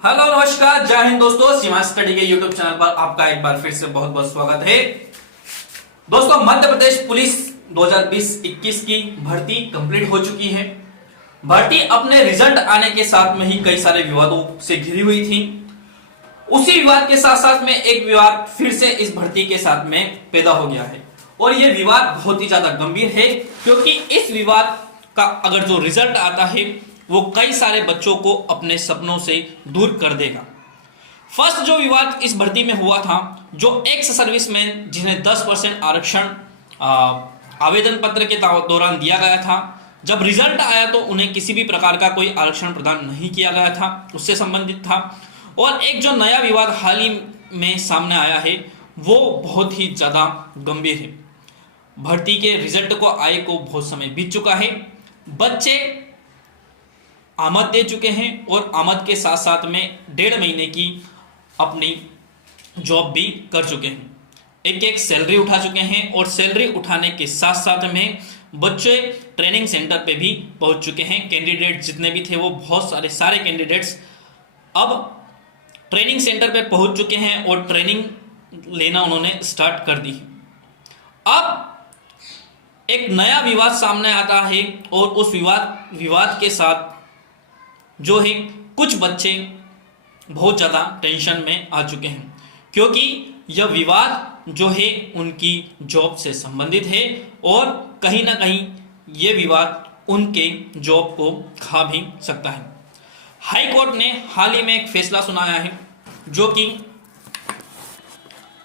Hello नमस्कार, जय हिंद दोस्तों। सीमा स्टडी के यूट्यूब चैनल पर आपका एक बार फिर से बहुत बहुत स्वागत है। दोस्तों, मध्य प्रदेश पुलिस 2020-21 की भर्ती कंप्लीट हो चुकी है। भर्ती अपने रिजल्ट आने के साथ में ही कई सारे विवादों से घिरी हुई थी। उसी विवाद के साथ साथ में एक विवाद फिर से इस भर्ती के साथ में पैदा हो गया है और यह विवाद बहुत ही ज्यादा गंभीर है, क्योंकि इस विवाद का अगर जो रिजल्ट आता है वो कई सारे बच्चों को अपने सपनों से दूर कर देगा। फर्स्ट जो विवाद इस भर्ती में हुआ था, जो एक्स सर्विसमैन जिन्हें 10% आरक्षण आवेदन पत्र के दौरान दिया गया था, जब रिजल्ट आया तो उन्हें किसी भी प्रकार का कोई आरक्षण प्रदान नहीं किया गया था, उससे संबंधित था। और एक जो नया विवाद हाल ही में सामने आया है वो बहुत ही ज्यादा गंभीर है। भर्ती के रिजल्ट को आए को बहुत समय बीत चुका है, बच्चे आमद दे चुके हैं और आमद के साथ साथ में 1.5 महीने की अपनी जॉब भी कर चुके हैं, एक सैलरी उठा चुके हैं और सैलरी उठाने के साथ साथ में बच्चे ट्रेनिंग सेंटर पे भी पहुंच चुके हैं। कैंडिडेट जितने भी थे वो बहुत सारे कैंडिडेट्स अब ट्रेनिंग सेंटर पे पहुंच चुके हैं और ट्रेनिंग लेना उन्होंने स्टार्ट कर दी। अब एक नया विवाद सामने आता है और उस विवाद के साथ जो है कुछ बच्चे बहुत ज़्यादा टेंशन में आ चुके हैं, क्योंकि यह विवाद जो है उनकी जॉब से संबंधित है और कहीं ना कहीं यह विवाद उनके जॉब को खा भी सकता है। हाई कोर्ट ने हाल ही में एक फैसला सुनाया है जो कि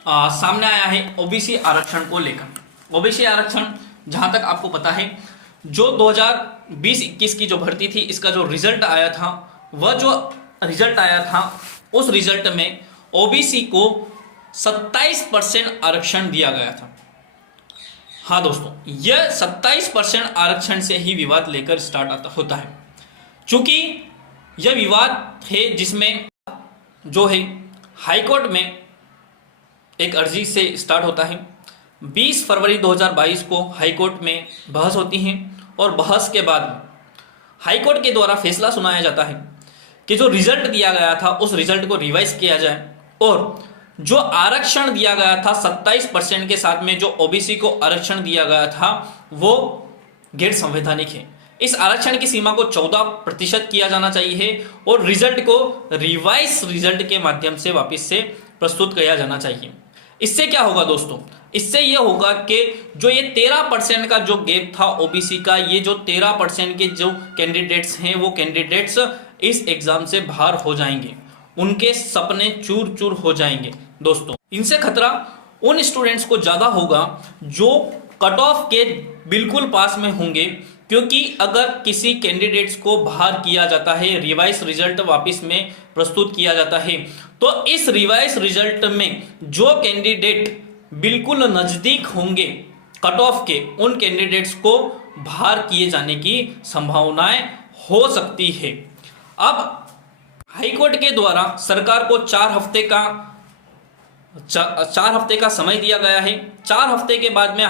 सामने आया है ओबीसी आरक्षण को लेकर। ओबीसी आरक्षण, जहां तक आपको पता है, जो 2020-21 की जो भर्ती थी, इसका जो रिजल्ट आया था, वह जो रिजल्ट आया था उस रिजल्ट में ओबीसी को 27% आरक्षण दिया गया था। हाँ दोस्तों, यह 27% आरक्षण से ही विवाद लेकर स्टार्ट होता है। चूंकि यह विवाद है जिसमें जो है हाईकोर्ट में एक अर्जी से स्टार्ट होता है। 20 फरवरी 2022 को हाईकोर्ट में बहस होती है और बहस के बाद हाईकोर्ट के द्वारा फैसला सुनाया जाता है कि जो रिजल्ट दिया गया था उस रिजल्ट को रिवाइज किया जाए और जो आरक्षण दिया गया था 27% के साथ में जो ओबीसी को आरक्षण दिया गया था वो गैर संवैधानिक है। इस आरक्षण की सीमा को 14% किया जाना चाहिए और रिजल्ट को रिवाइज रिजल्ट के माध्यम से वापस से प्रस्तुत किया जाना चाहिए। इससे क्या होगा दोस्तों? इससे यह होगा कि जो ये 13% का जो गैप था ओबीसी का, ये जो 13% के जो कैंडिडेट्स हैं वो कैंडिडेट्स इस एग्जाम से बाहर हो जाएंगे, उनके सपने चूर चूर हो जाएंगे। दोस्तों, इनसे खतरा उन स्टूडेंट्स को ज्यादा होगा जो कट ऑफ के बिल्कुल पास में होंगे, क्योंकि अगर किसी कैंडिडेट्स को बाहर किया जाता है, रिवाइज रिजल्ट वापस में प्रस्तुत किया जाता है, तो इस रिवाइज रिजल्ट में जो कैंडिडेट बिल्कुल नजदीक होंगे कट ऑफ के, उन कैंडिडेट्स को बाहर किए जाने की संभावनाएं हो सकती है। अब हाईकोर्ट के द्वारा सरकार को 4 हफ्ते का समय दिया गया है। 4 हफ्ते के बाद में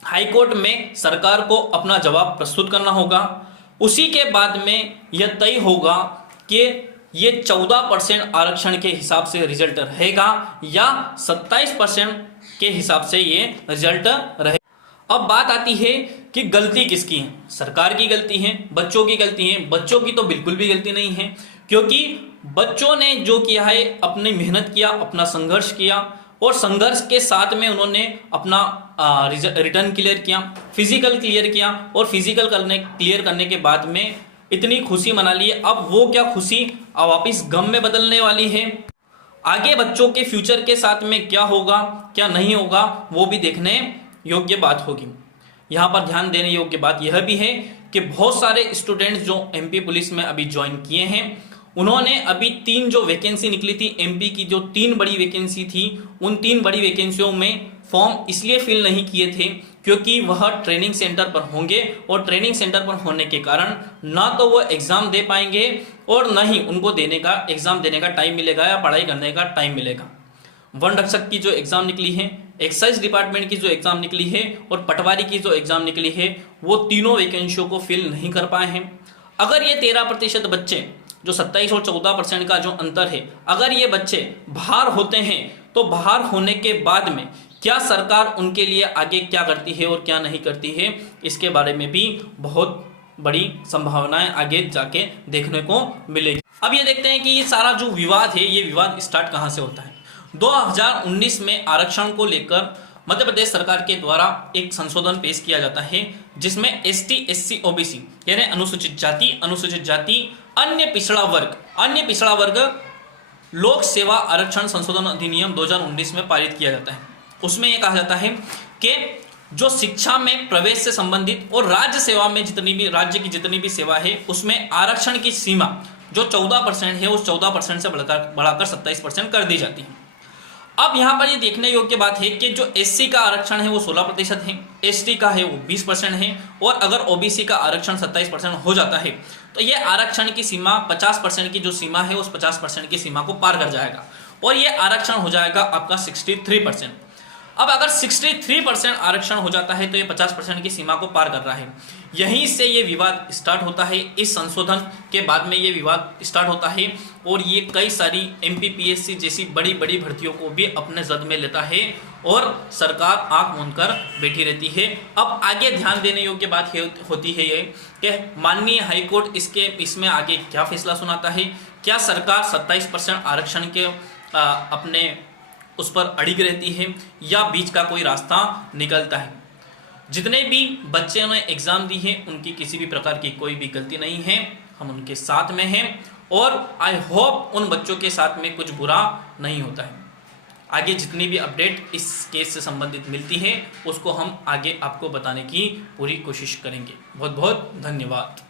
हाईकोर्ट में सरकार को अपना जवाब प्रस्तुत करना होगा। उसी के बाद में यह तय होगा कि ये 14% आरक्षण के हिसाब से रिजल्ट रहेगा या 27% के हिसाब से ये रिजल्ट रहेगा। अब बात आती है कि गलती किसकी है? सरकार की गलती है, बच्चों की गलती है? बच्चों की तो बिल्कुल भी गलती नहीं है, क्योंकि बच्चों ने जो किया है अपनी मेहनत किया, अपना संघर्ष किया और संघर्ष के साथ में उन्होंने अपना रिटर्न क्लियर किया, फिजिकल क्लियर किया और फिजिकल क्लियर करने के बाद में इतनी खुशी मना ली। अब वो क्या खुशी वापिस गम में बदलने वाली है? आगे बच्चों के फ्यूचर के साथ में क्या होगा क्या नहीं होगा वो भी देखने योग्य बात होगी। यहाँ पर ध्यान देने योग्य बात यह भी है कि बहुत सारे स्टूडेंट्स जो एमपी पुलिस में अभी ज्वाइन किए हैं, उन्होंने अभी 3 जो वैकेंसी निकली थी एमपी की, जो 3 बड़ी वैकेंसी थी, उन 3 बड़ी वैकेंसियों में फॉर्म इसलिए फिल नहीं किए थे क्योंकि वह ट्रेनिंग सेंटर पर होंगे और ट्रेनिंग सेंटर पर होने के कारण ना तो वो एग्जाम दे पाएंगे और न ही उनको एग्जाम देने का टाइम मिलेगा या पढ़ाई करने का टाइम मिलेगा। वन रक्षक की जो एग्जाम निकली है, एक्साइज डिपार्टमेंट की जो एग्जाम निकली है और पटवारी की जो एग्जाम निकली है, वो तीनों वैकेंसियों को फिल नहीं कर पाए हैं। अगर ये 13% बच्चे जो 27 और 14% का जो अंतर है, अगर ये बच्चे बाहर होते हैं तो बाहर होने के बाद में क्या सरकार उनके लिए आगे क्या करती है और क्या नहीं करती है, इसके बारे में भी बहुत बड़ी संभावनाएं आगे जाके देखने को मिलेगी। अब ये देखते हैं कि ये सारा जो विवाद है, ये विवाद स्टार्ट कहां से होता है। 2019 में आरक्षण को लेकर मध्य प्रदेश सरकार के द्वारा एक संशोधन पेश किया जाता है, जिसमें ST SC OBC यानी अनुसूचित जाति अन्य पिछड़ा वर्ग लोक सेवा आरक्षण संशोधन अधिनियम 2019 में पारित किया जाता है। उसमें यह कहा जाता है कि जो शिक्षा में प्रवेश से संबंधित और राज्य सेवा में राज्य की जितनी भी सेवा है, उसमें आरक्षण की सीमा जो 14% है उस 14% से बढ़ाकर 27% कर दी जाती है। अब यहाँ पर ये देखने योग्य बात है कि जो SC का आरक्षण है वो 16% है, ST का है वो 20% है, और अगर OBC का आरक्षण 27% हो जाता है तो ये आरक्षण की सीमा 50% की जो सीमा है उस 50% की सीमा को पार कर जाएगा और ये आरक्षण हो जाएगा आपका 63%। अब अगर 63% आरक्षण हो जाता है तो ये 50% की सीमा को पार कर रहा है। यहीं से ये विवाद स्टार्ट होता है, इस संशोधन के बाद में ये विवाद स्टार्ट होता है और ये कई सारी MPPSC जैसी बड़ी बड़ी भर्तियों को भी अपने जद में लेता है और सरकार आंख मूंद कर बैठी रहती है। अब आगे ध्यान देने योग्य बात होती है ये कि माननीय हाईकोर्ट इसमें आगे क्या फैसला सुनाता है। क्या सरकार 27% आरक्षण के अपने उस पर अड़िग रहती है या बीच का कोई रास्ता निकलता है। जितने भी बच्चे ने एग्जाम दी है उनकी किसी भी प्रकार की कोई भी गलती नहीं है, हम उनके साथ में हैं और आई होप उन बच्चों के साथ में कुछ बुरा नहीं होता है। आगे जितनी भी अपडेट इस केस से संबंधित मिलती है उसको हम आगे आपको बताने की पूरी कोशिश करेंगे। बहुत बहुत धन्यवाद।